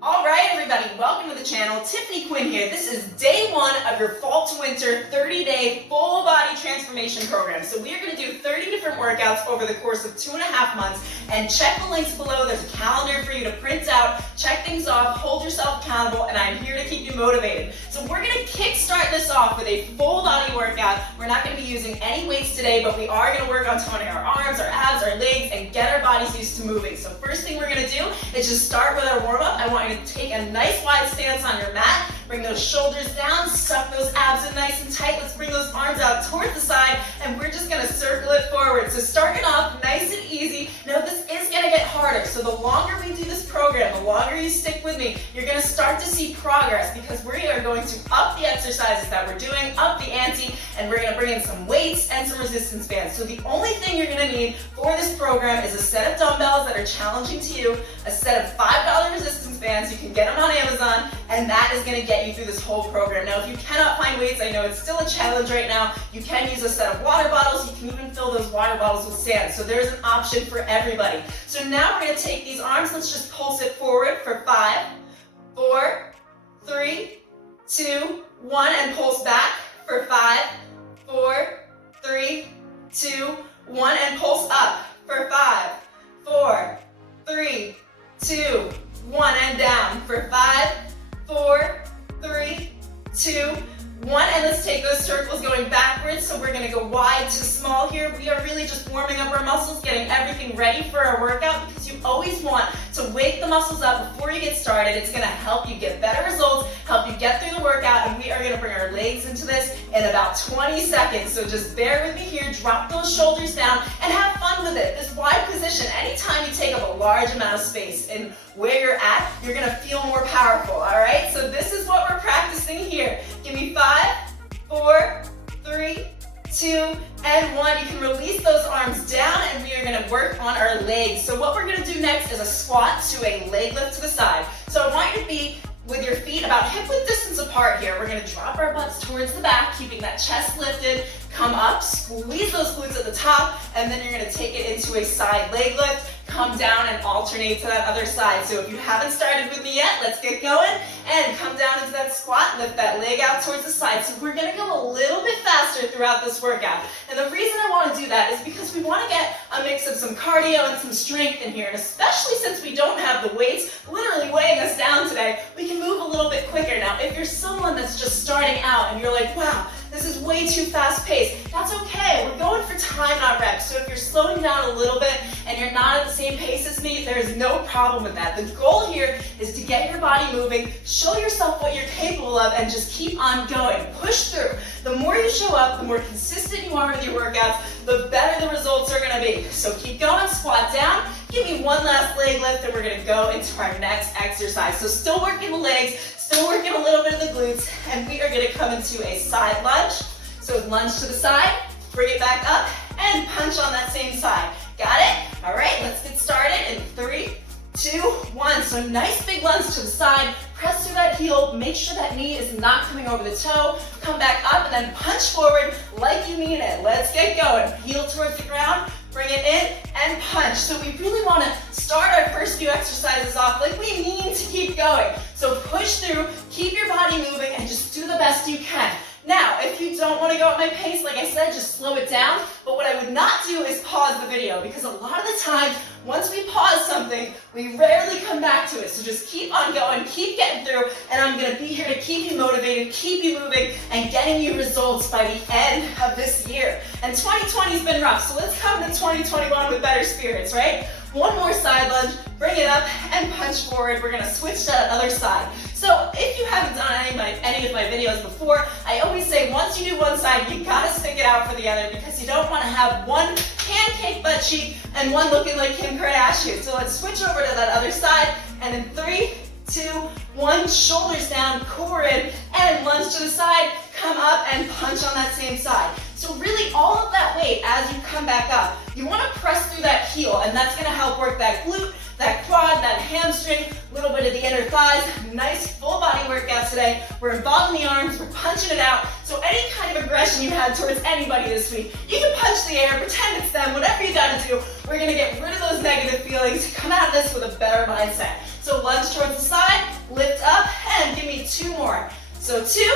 All right, everybody, welcome to the channel. Tiffany Quinn here. This is day one of your fall to winter 30-day full body transformation program. So we are going to do 30 different workouts over the course of 2.5 months, and check the links below. There's a calendar for you to print out, check things off, hold yourself accountable, and I'm here to keep you motivated. So we're going to kickstart this off with a full body workout. We're not going to be using any weights today, but we are going to work on toning our arms, our abs, our legs, and get our bodies used to moving. So first thing we're going to do is just start with our warm-up. I want you to take a nice wide stance on your mat. Bring those shoulders down, suck those abs in nice and tight. Let's bring those arms out towards the side, and we're just going to circle it forward. So starting off nice and easy. Now this is going to get harder, so the longer we do this program, the longer you stick with me, you're going to start to see progress, because we are going to up the exercises that we're doing, up the ante, and we're going to bring in some weights and some resistance bands. So the only thing you're going to need for this program is a set of dumbbells that are challenging to you, a set of $5 resistance bands. You can get them on Amazon, and that is going to get you through this whole program. Now, if you cannot find weights, I know it's still a challenge right now, you can use a set of water bottles. You can even fill those water bottles with sand. So there's an option for everybody. So now we're going to take these arms, let's just pulse it forward for 5, 4, 3, 2, 1, and pulse back for 5, 4, 3, 2, 1, and pulse up for 5, 4, 3, 2, 1, and down for 5, 4, 3, 2, 1, and let's take those circles going backwards. So we're going to go wide to small here. We are really just warming up our muscles, getting everything ready for our workout, because you always want to wake the muscles up before you get started. It's going to help you get better results, help you get through the workout, and we are going to bring our legs into this in about 20 seconds. So just bear with me here, drop those shoulders down, and have fun with it. This wide position, anytime you take up a large amount of space in where you're at, you're going to feel more powerful, all right? So this is what we're practicing here. Give me 5, 4, 3, 2, and 1. You can release those arms down, and we are going to work on our legs. So what we're going to do next is a squat to a leg lift to the side. So I want you to be with your feet about hip width distance apart here. We're going to drop our butts towards the back, keeping that chest lifted. Come up, squeeze those glutes at the top, and then you're going to take it into a side leg lift. Come down and alternate to that other side. So if you haven't started with me yet, let's get going. And come down into that squat, lift that leg out towards the side. So we're going to go a little bit faster throughout this workout. And the reason I want to do that is because we want to get a mix of some cardio and some strength in here. And especially since we don't have the weights literally weighing us down today, we can move a little bit quicker. Now, if you're someone that's just starting out and you're like, wow, this is way too fast paced, that's okay. We're going for time, not reps. So if you're slowing down a little bit and you're not at the same pace as me, there is no problem with that. The goal here is to get your body moving, show yourself what you're capable of, and just keep on going. Push through. The more you show up, the more consistent you are with your workouts, the better the results are going to be. So keep going, squat down. Give me one last leg lift, and we're going to go into our next exercise. So still working the legs, still working a little bit of the glutes, and we are going to come into a side lunge. So lunge to the side, bring it back up, and punch on that same side. Got it? All right, let's get started in 3, 2, 1. So nice big lunge to the side. Press through that heel. Make sure that knee is not coming over the toe. Come back up and then punch forward like you mean it. Let's get going. Heel towards the ground. Bring it in and punch. So we really want to start our first few exercises off like we mean to keep going. So push through, keep your body moving, and just do the best you can. Now, if you don't want to go at my pace, like I said, just slow it down. But what I would not do is pause the video, because a lot of the time, once we pause something, we rarely come back to it. So just keep on going, keep getting through, and I'm going to be here to keep you motivated, keep you moving, and getting you results by the end of this year. And 2020's been rough, so let's come to 2021 with better spirits, right? One more side lunge, bring it up, and punch forward. We're going to switch to the other side. So if you haven't done any of my videos before, I always say once you do one side, you got to stick it out for the other, because you don't want to have one pancake butt cheek and one looking like Kim Kardashian. So let's switch over to that other side, and in 3, 2, 1, shoulders down, core in, and lunge to the side, come up and punch on that same side. So really all of that weight as you come back up, you want to press through that heel, and that's going to help work that glute, that quad, that hamstring, a little bit of the inner thighs. Nice full body workout today. We're involving the arms, we're punching it out. So any kind of aggression you had towards anybody this week, you can punch the air, pretend it's them, whatever you gotta do. We're gonna get rid of those negative feelings, come out of this with a better mindset. So lunge towards the side, lift up, and give me 2 more. So 2,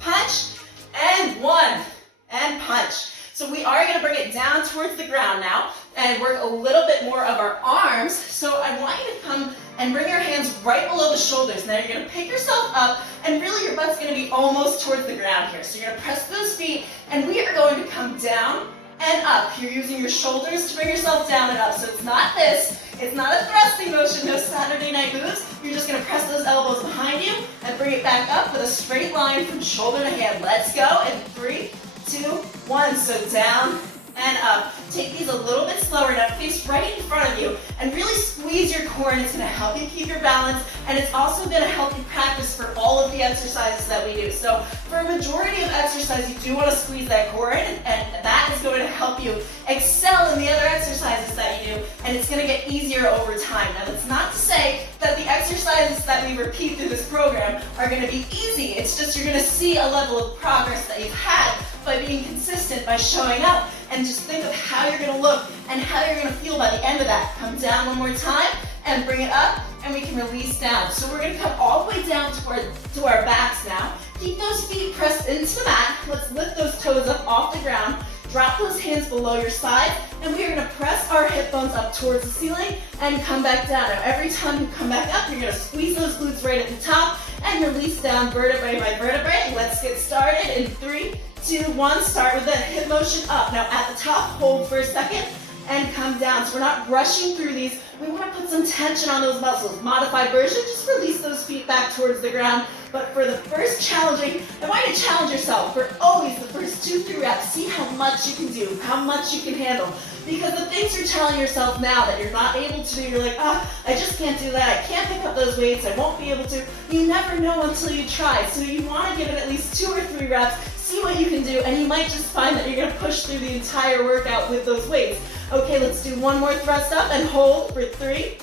punch, and 1, and punch. So we are gonna bring it down towards the ground now, and work a little bit more of our arms. So I want you to come and bring your hands right below the shoulders. Now you're gonna pick yourself up, and really your butt's gonna be almost towards the ground here. So you're gonna press those feet, and we are going to come down and up. You're using your shoulders to bring yourself down and up. So it's not this, it's not a thrusting motion, no Saturday night moves. You're just gonna press those elbows behind you and bring it back up with a straight line from shoulder to hand. Let's go, in 3, 2, 1, so down and up. Take these a little bit slower. Now face right in front of you and really squeeze your core, and it's gonna help you keep your balance, and it's also gonna help you practice for all of the exercises that we do. So for a majority of exercise, you do wanna squeeze that core in, and that is going to help you excel in the other exercises that you do, and it's gonna get easier over time. Now that's not to say that the exercises that we repeat through this program are gonna be easy. It's just you're gonna see a level of progress that you've had by being consistent, by showing up, and just think of how you're gonna look and how you're gonna feel by the end of that. Come down one more time and bring it up, and we can release down. So we're gonna come all the way down to our backs now. Keep those feet pressed into the mat. Let's lift those toes up off the ground. Drop those hands below your sides, and we are gonna press our hip bones up towards the ceiling and come back down. Now every time you come back up, you're gonna squeeze those glutes right at the top and release down vertebrae by vertebrae. Let's get started in 3, 2, 1. Start with that hip motion up. Now at the top, hold for a second and come down. So we're not rushing through these. We want to put some tension on those muscles. Modified version, just release those feet back towards the ground. But for the first challenging, I want you to challenge yourself for always the first 2, 3 reps. See how much you can do, how much you can handle. Because the things you're telling yourself now that you're not able to do, you're like, I just can't do that. I can't pick up those weights. I won't be able to. You never know until you try. So you want to give it at least 2 or 3 reps. See what you can do, and you might just find that you're gonna push through the entire workout with those weights. Okay, let's do one more thrust up and hold for 3,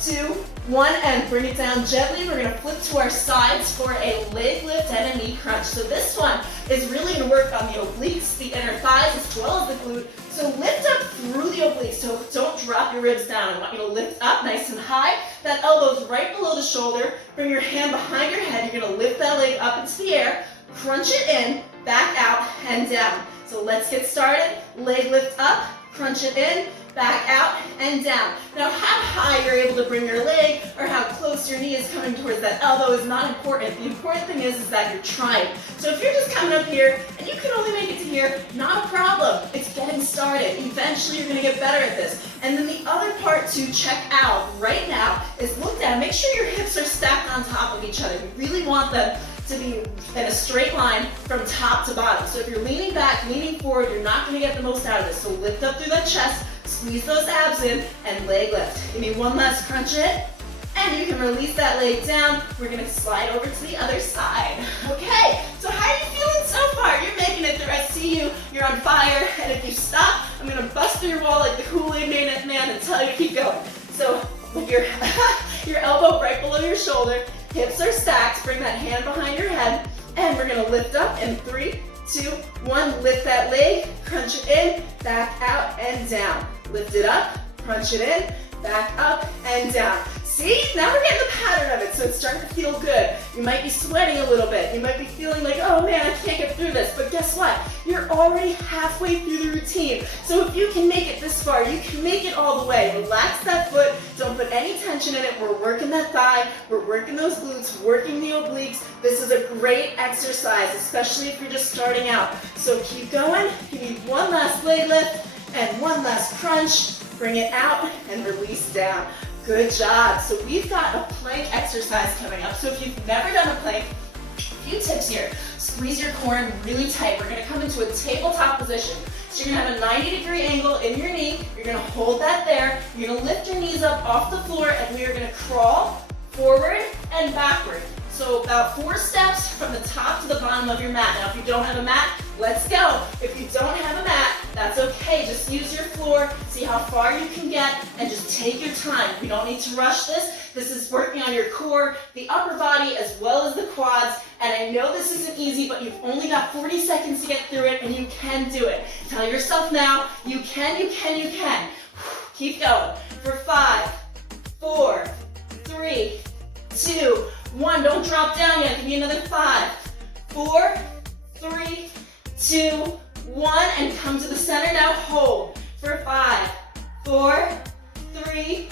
2, 1, and bring it down gently. We're gonna flip to our sides for a leg lift and a knee crunch. So this one is really gonna work on the obliques, the inner thighs, as well as the glute. So lift up through the obliques, so don't drop your ribs down. I want you to lift up nice and high. That elbow's right below the shoulder. Bring your hand behind your head. You're gonna lift that leg up into the air, crunch it in, back out, and down. So let's get started. Leg lift up, crunch it in, back out, and down. Now how high you're able to bring your leg or how close your knee is coming towards that elbow is not important. The important thing is that you're trying. So if you're just coming up here and you can only make it to here, not a problem. It's getting started. Eventually you're gonna get better at this. And then the other part to check out right now is look down. Make sure your hips are stacked on top of each other. You really want them to be in a straight line from top to bottom. So if you're leaning back, leaning forward, you're not gonna get the most out of this. So lift up through that chest, squeeze those abs in, and leg lift. Give me one last crunch it, and you can release that leg down. We're gonna slide over to the other side. Okay, so how are you feeling so far? You're making it through. I see you, you're on fire, and if you stop, I'm gonna bust through your wall like the Kool-Aid man and tell you to keep going. So with your elbow right below your shoulder, hips are stacked, bring that hand behind your head, and we're gonna lift up in 3, 2, 1, lift that leg, crunch it in, back out and down. Lift it up, crunch it in, back up and down. See, now we're getting the pattern of it, so it's starting to feel good. You might be sweating a little bit. You might be feeling like, oh man, I can't get through this. But guess what? You're already halfway through the routine. So if you can make it this far, you can make it all the way. Relax that foot. Don't put any tension in it. We're working that thigh. We're working those glutes, working the obliques. This is a great exercise, especially if you're just starting out. So keep going. Give me one last leg lift and one last crunch. Bring it out and release down. Good job. So we've got a plank exercise coming up. So if you've never done a plank, a few tips here. Squeeze your core in really tight. We're going to come into a tabletop position. So you're going to have a 90-degree angle in your knee. You're going to hold that there. You're going to lift your knees up off the floor, and we are going to crawl forward and backward. So about 4 steps from the top to the bottom of your mat. Now if you don't have a mat, let's go. If you don't have a mat, that's okay. Just use your floor, see how far you can get, and just take your time. We don't need to rush this. This is working on your core, the upper body, as well as the quads. And I know this isn't easy, but you've only got 40 seconds to get through it, and you can do it. Tell yourself now, you can, you can, you can. Keep going. For 5, 4, 3, 2, 1. Don't drop down yet. Give me another 5, 4, 3, 2, 1. And come to the center now. Hold. For 5, 4, 3,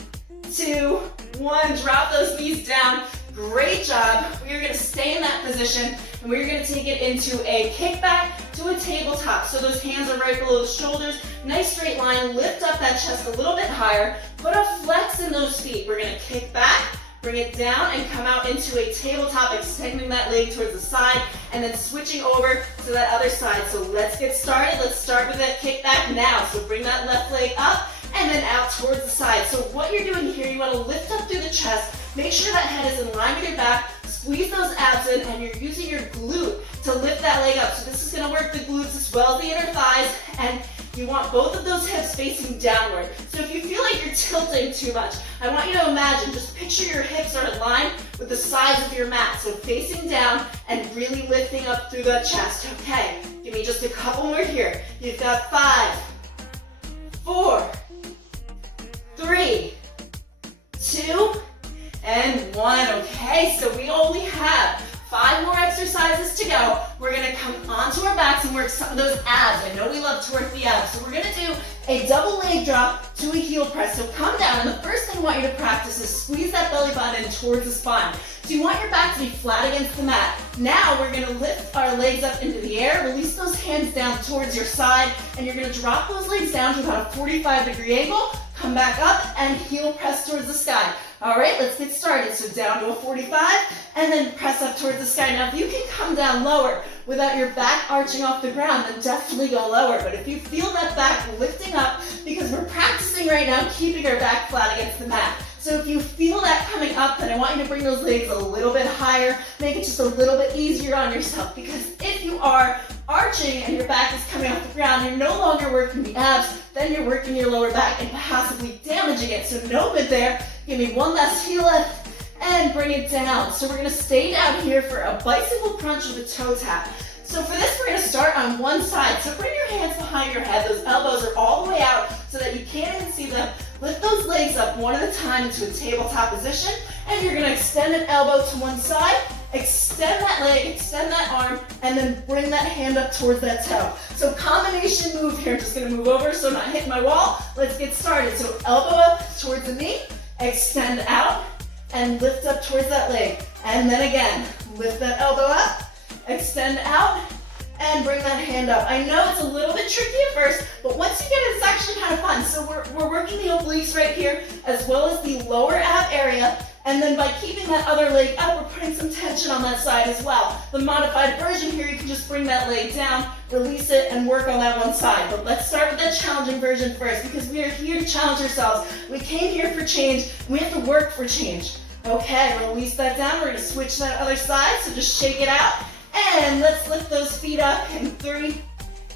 2, 1. Drop those knees down. Great job. We are going to stay in that position, and we're going to take it into a kickback to a tabletop. So those hands are right below the shoulders. Nice straight line. Lift up that chest a little bit higher. Put a flex in those feet. We're going to kick back, bring it down, and come out into a tabletop, extending that leg towards the side, and then switching over to that other side. So let's get started. Let's start with that kickback now. So bring that left leg up, and then out towards the side. So what you're doing here, you want to lift up through the chest. Make sure that head is in line with your back. Squeeze those abs in, and you're using your glute to lift that leg up. So this is going to work the glutes as well as the inner thighs, and you want both of those hips facing downward. So if you feel like you're tilting too much, I want you to imagine, just picture your hips are in line with the sides of your mat. So facing down and really lifting up through the chest. Okay, give me just a couple more here. You've got 5, 4, 3, 2, and 1. Okay, so we only have 5 more exercises to go. We're gonna come onto our backs and work some of those abs. I know we love to work the abs. So we're gonna do a double leg drop to a heel press. So come down, and the first thing I want you to practice is squeeze that belly button in towards the spine. So you want your back to be flat against the mat. Now we're gonna lift our legs up into the air, release those hands down towards your side, and you're gonna drop those legs down to about a 45-degree angle, come back up, and heel press towards the sky. All right, let's get started. So down to a 45, and then press up towards the sky. Now, if you can come down lower without your back arching off the ground, then definitely go lower. But if you feel that back lifting up, because we're practicing right now keeping our back flat against the mat. So if you feel that coming up, then I want you to bring those legs a little bit higher. Make it just a little bit easier on yourself, because if you are arching and your back is coming off the ground, you're no longer working the abs, then you're working your lower back and possibly damaging it. So no good there. Give me one last heel lift and bring it down. So we're gonna stay down here for a bicycle crunch with a toe tap. So for this, we're gonna start on one side. So bring your hands behind your head. Those elbows are all the way out so that you can't even see them. Lift those legs up one at a time into a tabletop position, and you're gonna extend an elbow to one side, extend that leg, extend that arm, and then bring that hand up towards that toe. So combination move here. I'm just gonna move over so I'm not hitting my wall. Let's get started. So elbow up towards the knee, extend out, and lift up towards that leg. And then again, lift that elbow up, extend out, and bring that hand up. I know it's a little bit tricky at first, but once you get it, it's actually kind of fun. So we're working the obliques right here, as well as the lower ab area. And then by keeping that other leg up, we're putting some tension on that side as well. The modified version here, you can just bring that leg down, release it, and work on that one side. But let's start with that challenging version first, because we are here to challenge ourselves. We came here for change. We have to work for change. Okay, release that down. We're gonna switch that other side, so just shake it out. And let's lift those feet up in 3,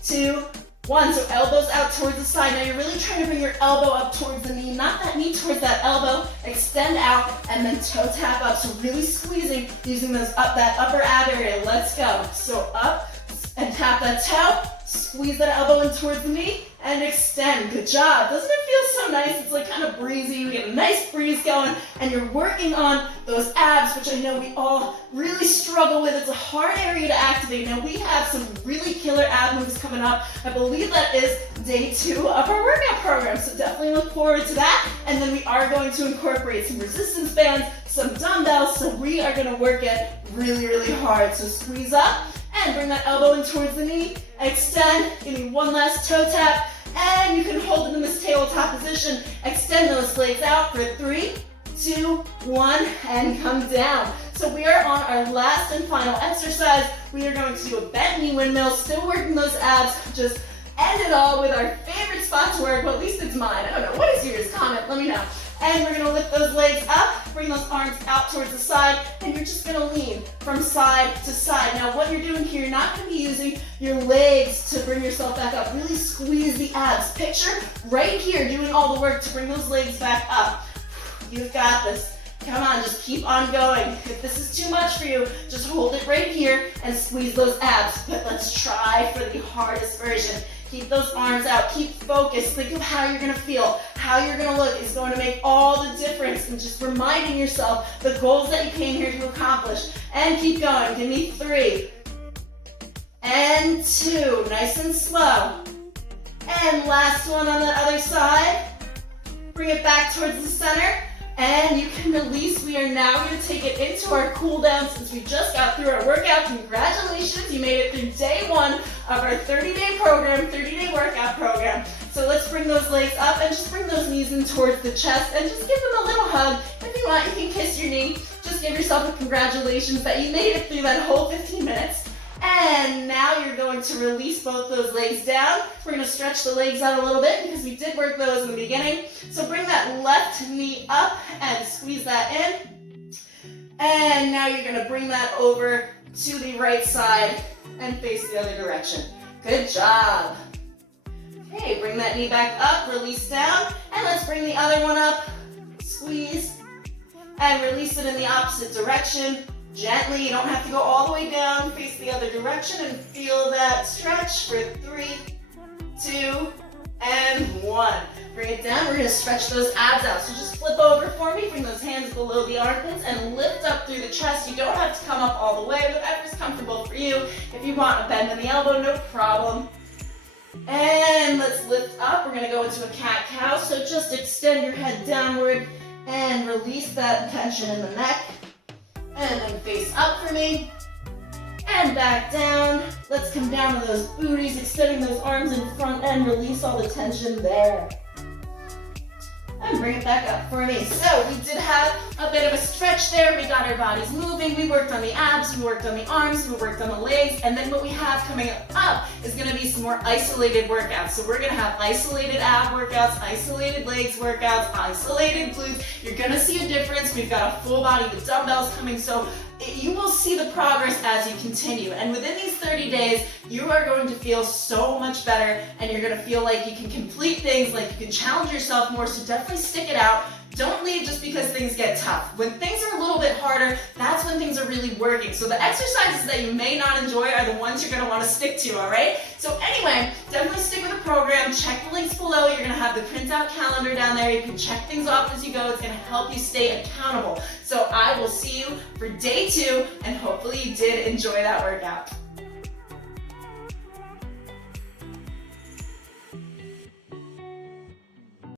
2, 1. So elbows out towards the side. Now you're really trying to bring your elbow up towards the knee, not that knee towards that elbow. Extend out and then toe tap up. So really squeezing, using that upper ab area. Let's go. So up and tap that toe. Squeeze that elbow in towards the knee and extend. Good job. Doesn't it feel so nice? It's like kind of breezy. You get a nice breeze going, and you're working on those abs, which I know we all really struggle with. It's a hard area to activate. Now we have some really killer ab moves coming up. I believe that is day 2 of our workout program, so definitely look forward to that. And then we are going to incorporate some resistance bands, some dumbbells, so we are going to work it really, really hard. So squeeze up and bring that elbow in towards the knee. Extend. Give me one last toe tap, and you can hold it in this tabletop position. Extend those legs out for 3, 2, 1, and come down. So we are on our last and final exercise. We are going to do a bent knee windmill, still working those abs. Just end it all with our favorite spot to work. Well, at least it's mine. I don't know. What is yours? Comment. Let me know. And we're going to lift those legs up, bring those arms out towards the side, and you're just going to lean from side to side. Now what you're doing here, you're not going to be using your legs to bring yourself back up. Really squeeze the abs. Picture right here doing all the work to bring those legs back up. You've got this. Come on, just keep on going. If this is too much for you, just hold it right here and squeeze those abs. But let's try for the hardest version. Keep those arms out, keep focused. Think of how you're gonna feel. How you're gonna look is going to make all the difference, and just reminding yourself the goals that you came here to accomplish. And keep going, give me 3. And 2, nice and slow. And last one on the other side. Bring it back towards the center. And you can release. We are now going to take it into our cool down since we just got through our workout. Congratulations, you made it through day 1 of our 30-day program, 30-day workout program. So let's bring those legs up and just bring those knees in towards the chest and just give them a little hug. If you want, you can kiss your knee. Just give yourself a congratulations that you made it through that whole 15 minutes. And now you're going to release both those legs down. We're going to stretch the legs out a little bit because we did work those in the beginning. So bring that left knee up and squeeze that in. And now you're going to bring that over to the right side and face the other direction. Good job. Okay, bring that knee back up, release down, and let's bring the other one up, squeeze, and release it in the opposite direction. Gently, you don't have to go all the way down, face the other direction, and feel that stretch for 3, 2, and 1. Bring it down, we're gonna stretch those abs out. So just flip over for me, bring those hands below the armpits, and lift up through the chest. You don't have to come up all the way, whatever's comfortable for you. If you want a bend in the elbow, no problem. And let's lift up, we're gonna go into a cat-cow. So just extend your head downward and release that tension in the neck. And then face up for me, and back down. Let's come down to those booties, extending those arms in front and release all the tension there. And bring it back up for me. So we did have a bit of a stretch there. We got our bodies moving. We worked on the abs, we worked on the arms, we worked on the legs. And then what we have coming up is gonna be some more isolated workouts. So we're gonna have isolated ab workouts, isolated legs workouts, isolated glutes. You're gonna see a difference. We've got a full body with dumbbells coming. So you will see the progress as you continue. And within these 30 days, you are going to feel so much better, and you're gonna feel like you can complete things, like you can challenge yourself more, so definitely stick it out. Don't leave just because things get tough. When things are a little bit harder, that's when things are really working. So the exercises that you may not enjoy are the ones you're gonna wanna stick to, all right? So anyway, definitely stick with the program. Check the links below. You're gonna have the printout calendar down there. You can check things off as you go. It's gonna help you stay accountable. So I will see you for day 2, and hopefully you did enjoy that workout.